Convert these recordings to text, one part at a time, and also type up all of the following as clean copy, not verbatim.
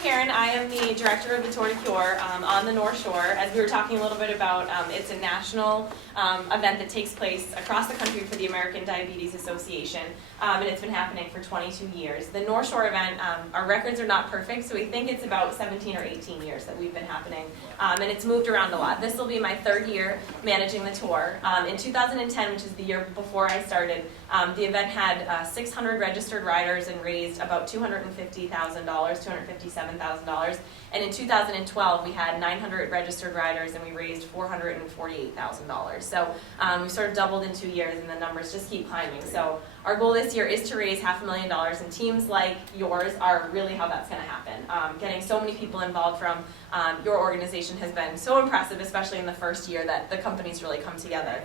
Karen. I am the director of the Tour de Cure on the North Shore. As we were talking a little bit about, it's a national event that takes place across the country for the American Diabetes Association, and it's been happening for 22 years. The North Shore event, our records are not perfect, so we think it's about 17 or 18 years that we've been happening, and it's moved around a lot. This will be my third year managing the tour. In 2010, which is the year before I started, the event had 600 registered riders and raised about $250,000, $257,000. And in 2012, we had 900 registered riders and we raised $448,000. So we sort of doubled in 2 years, and the numbers just keep climbing. So our goal this year is to raise $500,000, and teams like yours are really how that's going to happen. Getting so many people involved from your organization has been so impressive, especially in the first year that the company's really come together.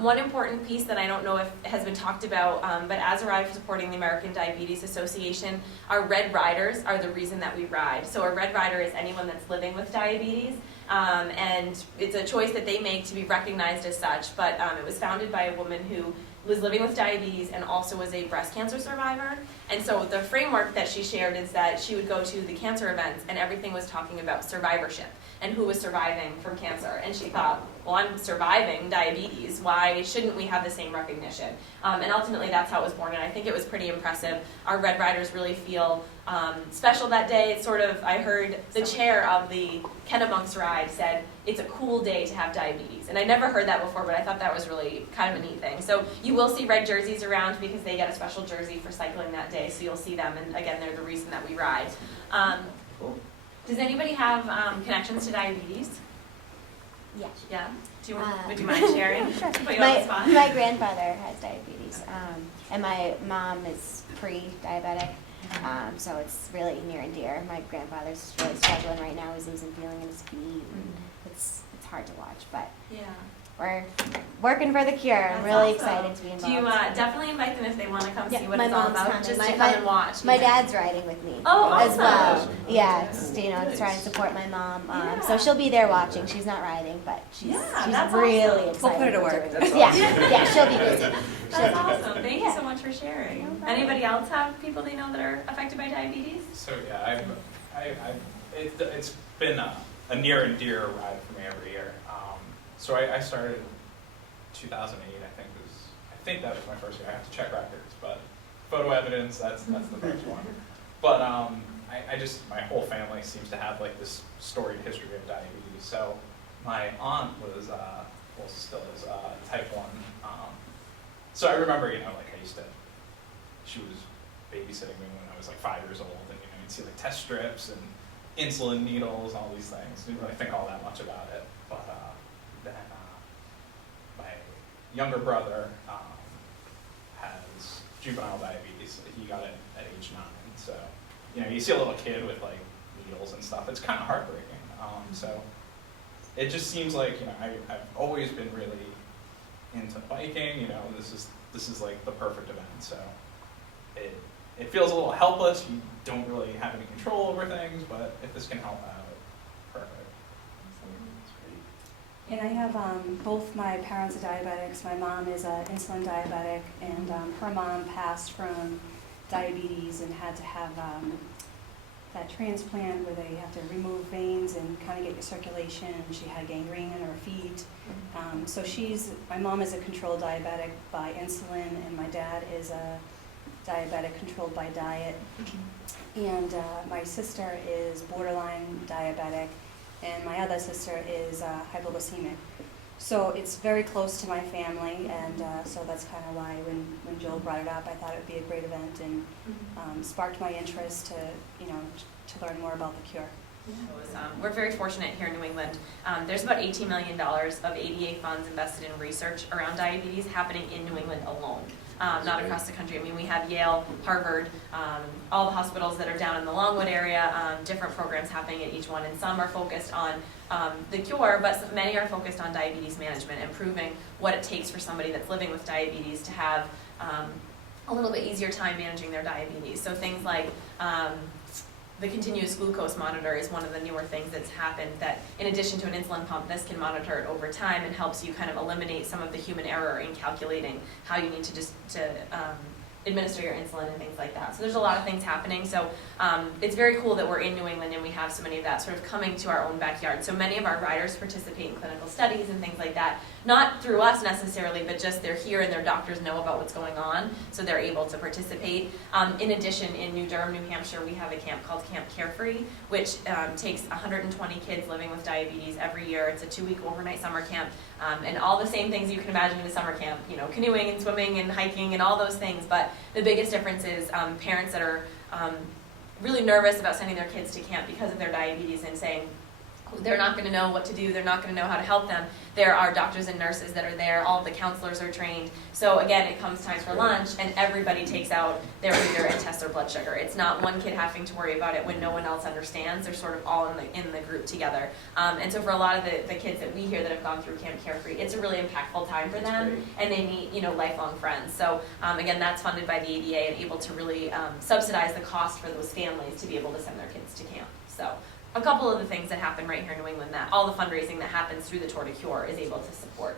One important piece that I don't know if has been talked about, but as a ride supporting the American Diabetes Association, our Red Riders are the reason that we ride. So a Red Rider is anyone that's living with diabetes, and it's a choice that they make to be recognized as such, but it was founded by a woman who was living with diabetes and also was a breast cancer survivor. And so the framework that she shared is that she would go to the cancer events and everything was talking about survivorship and who was surviving from cancer. And she thought, well, I'm surviving diabetes. Why shouldn't we have the same recognition? And ultimately that's how it was born, and I think it was pretty impressive. Our Red Riders really feel special that day. It's sort of, I heard the chair of the Kennebunk's ride said, it's a cool day to have diabetes. And I never heard that before, but I thought that was really kind of a neat thing. So you will see red jerseys around because they get a special jersey for cycling that day, so you'll see them, and again, they're the reason that we ride. Cool. Does anybody have connections to diabetes? Yeah. Yeah? Would you mind sharing? Sure. Put you on the spot. My grandfather has diabetes, and my mom is pre-diabetic, so it's really near and dear. My grandfather's really struggling right now. He's losing feeling in his feet, and it's hard to watch, but Yeah. we're working for the cure. I'm That's really awesome. excited to be involved. Do you definitely invite them if they want to come see what my it's all mom's about? coming. Just My- to come and watch. My even. dad's riding with me Oh, as awesome. well. Yeah, just, to try and support my mom. Yeah. So she'll be there watching. She's not riding, but she's that's really awesome. excited. We'll put her to work. it. Yeah, she'll be busy. That's awesome. Thank you Yeah. so much for sharing. No problem. Anybody else have people they know that are affected by diabetes? So yeah, it's been a near and dear ride for me every year. So I started in 2008. I think that was my first year. I have to check records, but photo evidence, that's the first one. But my whole family seems to have like this storied history of diabetes. So my aunt was, still is, type 1. So I remember, she was babysitting me when I was like 5 years old, and you'd see like test strips and insulin needles and all these things. Didn't really think all that much about it. But then my younger brother has juvenile diabetes. He got it at age 9. So you see a little kid with like needles and stuff. It's kind of heartbreaking. So it just seems like I've always been really into biking. This is like the perfect event. So it feels a little helpless. You don't really have any control over things, but if this can help out, perfect. And I have both my parents are diabetics. My mom is an insulin diabetic, and her mom passed from diabetes and had to have that transplant where they have to remove veins and kind of get your circulation. And she had gangrene in her feet. So my mom is a controlled diabetic by insulin, and my dad is a diabetic controlled by diet. And my sister is borderline diabetic, and my other sister is hypoglycemic. So it's very close to my family, and so that's kind of why when Joel brought it up, I thought it would be a great event, and sparked my interest to learn more about the cure. We're very fortunate here in New England. There's about $18 million of ADA funds invested in research around diabetes happening in New England alone. Not across the country. I mean, we have Yale, Harvard, all the hospitals that are down in the Longwood area, different programs happening at each one, and some are focused on the cure, but many are focused on diabetes management, improving what it takes for somebody that's living with diabetes to have a little bit easier time managing their diabetes. So things like the continuous glucose monitor is one of the newer things that's happened, that in addition to an insulin pump, this can monitor it over time and helps you kind of eliminate some of the human error in calculating how you need to administer your insulin and things like that. So there's a lot of things happening. So it's very cool that we're in New England and we have so many of that sort of coming to our own backyard. So many of our riders participate in clinical studies and things like that, not through us necessarily, but just they're here and their doctors know about what's going on, so they're able to participate. In addition, in New Durham, New Hampshire, we have a camp called Camp Carefree, which takes 120 kids living with diabetes every year. It's a 2-week overnight summer camp, and all the same things you can imagine in a summer camp, you know, canoeing and swimming and hiking and all those things. But the biggest difference is parents that are really nervous about sending their kids to camp because of their diabetes and saying, they're not going to know what to do, they're not going to know how to help them. There are doctors and nurses that are there, all of the counselors are trained. So again, it comes time for lunch and everybody takes out their reader and tests their blood sugar. It's not one kid having to worry about it when no one else understands. They're sort of all in the group together. And so for a lot of the kids that we hear that have gone through Camp Carefree, it's a really impactful time for them, and they meet, you know, lifelong friends. So again, that's funded by the ADA and able to really subsidize the cost for those families to be able to send their kids to camp. So a couple of the things that happen right here in New England, that all the fundraising that happens through the Tour de Cure is able to support.